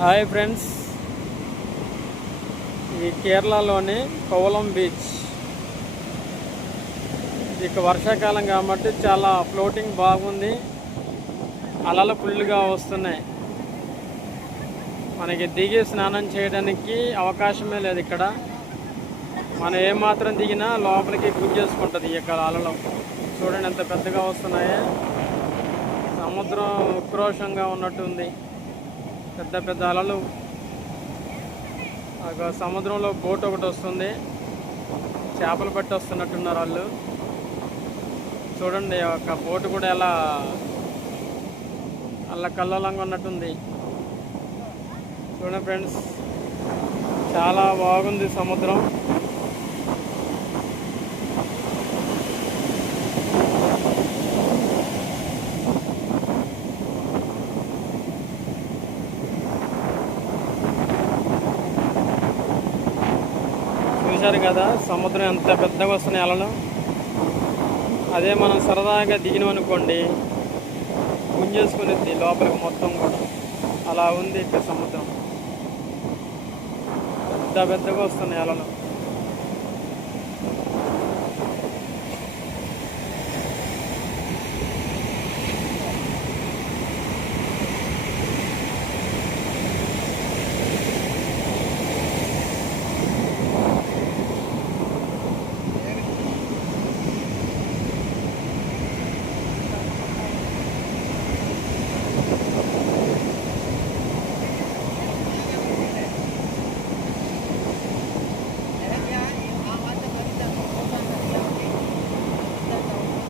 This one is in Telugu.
హాయ్ ఫ్రెండ్స్, ఇది కేరళలోని కోవలం బీచ్. ఇక వర్షాకాలం కాబట్టి చాలా ఫ్లోటింగ్ బాగుంది. అలలు ఫుల్గా వస్తున్నాయి. మనకి దిగి స్నానం చేయడానికి అవకాశమే లేదు ఇక్కడ. మనం ఏమాత్రం దిగినా లోపలికి గుంజేసుకుంటుంది ఇక్కడ అలలు. చూడండి ఎంత పెద్దగా వస్తున్నాయో. సముద్రం ఉక్రోషంగా ఉన్నట్టుంది. పెద్ద పెద్ద అలలు. సముద్రంలో బోట్ ఒకటి వస్తుంది. చేపలు పట్టి వస్తున్నట్టున్నారు వాళ్ళు. చూడండి ఒక బోటు కూడా ఎలా కల్లోలంగా ఉన్నట్టుంది. చూడండి ఫ్రెండ్స్, చాలా బాగుంది సముద్రం. చూశారు కదా సముద్రం ఎంత పెద్దగా వస్తున్నాయి అలలు. అదే మనం సరదాగా దిగినామనుకోండి, గుంజేసుకునిద్ది లోపలికి మొత్తం కూడా. అలా ఉంది ఇక్కడ సముద్రం. పెద్ద పెద్దగా వస్తున్నాయి అలలు.